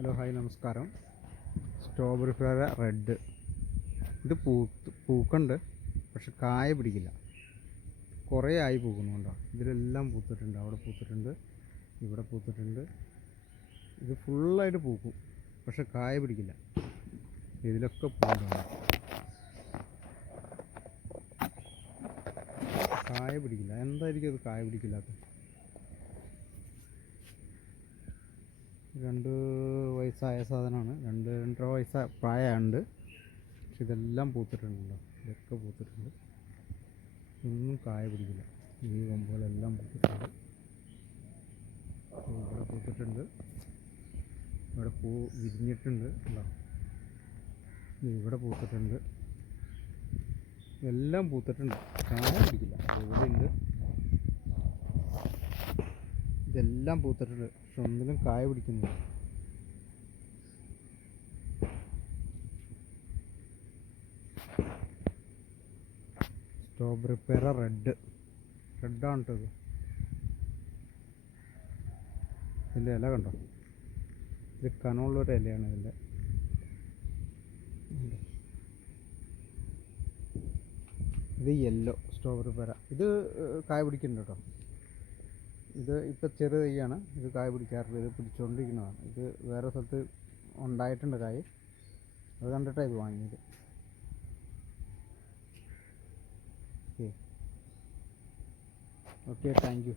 Hello hi നമസ്കാരം. Strawberry flower red ഇത് പൂ പൂക്കുണ്ട് പക്ഷെ കായ പിടിക്കില്ല. കുറേ ആയി പൂക്കുന്നുണ്ടോ ഇതിലെല്ലാം പൂത്തിട്ടുണ്ട്. അവിടെ പൂത്തിട്ടുണ്ട് ഇവിടെ പൂത്തിട്ടുണ്ട്. ഇത് ഫുള്ളായിട്ട് പൂക്കും പക്ഷെ കായ പിടിക്കില്ല. ഇതിലൊക്കെ പൂണ്ടാണ് കായ പിടിക്കില്ല. എന്തായിരിക്കും അത് കായ പിടിക്കില്ലാത്ത? രണ്ട് വയസ്സായ സാധനമാണ്. രണ്ട് രണ്ടര വയസ്സ പ്രായമുണ്ട്. പക്ഷെ ഇതെല്ലാം പൂത്തിട്ടുണ്ടല്ലോ. ഇതൊക്കെ പൂത്തിട്ടുണ്ട്. ഒന്നും കായ പിടിക്കില്ല. ഈ കൊമ്പുകളെല്ലാം പൂത്തിട്ടുണ്ട്. ഇവിടെ പൂത്തിട്ടുണ്ട്. ഇവിടെ പൂ വിരിഞ്ഞിട്ടുണ്ട് ഉണ്ടോ ഇവിടെ പൂത്തിട്ടുണ്ട്. എല്ലാം പൂത്തിട്ടുണ്ട്. കായ പിടിക്കില്ല. ഇവിടെ ഉണ്ട്. ഇതെല്ലാം പൂത്തിട്ടുണ്ട്. പക്ഷെ ഒന്നിലും കായ പിടിക്കുന്നില്ല. സ്ട്രോബെറി പെര റെഡ് റെഡാണ് കേട്ടത് ഇത് ഇതിന്റെ ഇല കണ്ടോ? ഇത് കനമുള്ളൊരു ഇലയാണ് ഇതിന്റെ ഇത് യെല്ലോ സ്ട്രോബെറി പെര ഇത് കായ പിടിക്കുന്നുണ്ട് കേട്ടോ. ഇത് ഇപ്പോൾ ചെറിയ തൈയാണ്. ഇത് കായ പിടിക്കാറില്ല. ഇത് പിടിച്ചുകൊണ്ടിരിക്കുന്നതാണ് ഇത് വേറെ സ്ഥലത്ത് ഉണ്ടായിട്ടുണ്ട് കായ്. അത് കണ്ടിട്ടാണ് ഇത് വാങ്ങിയത്. Okay okay thank you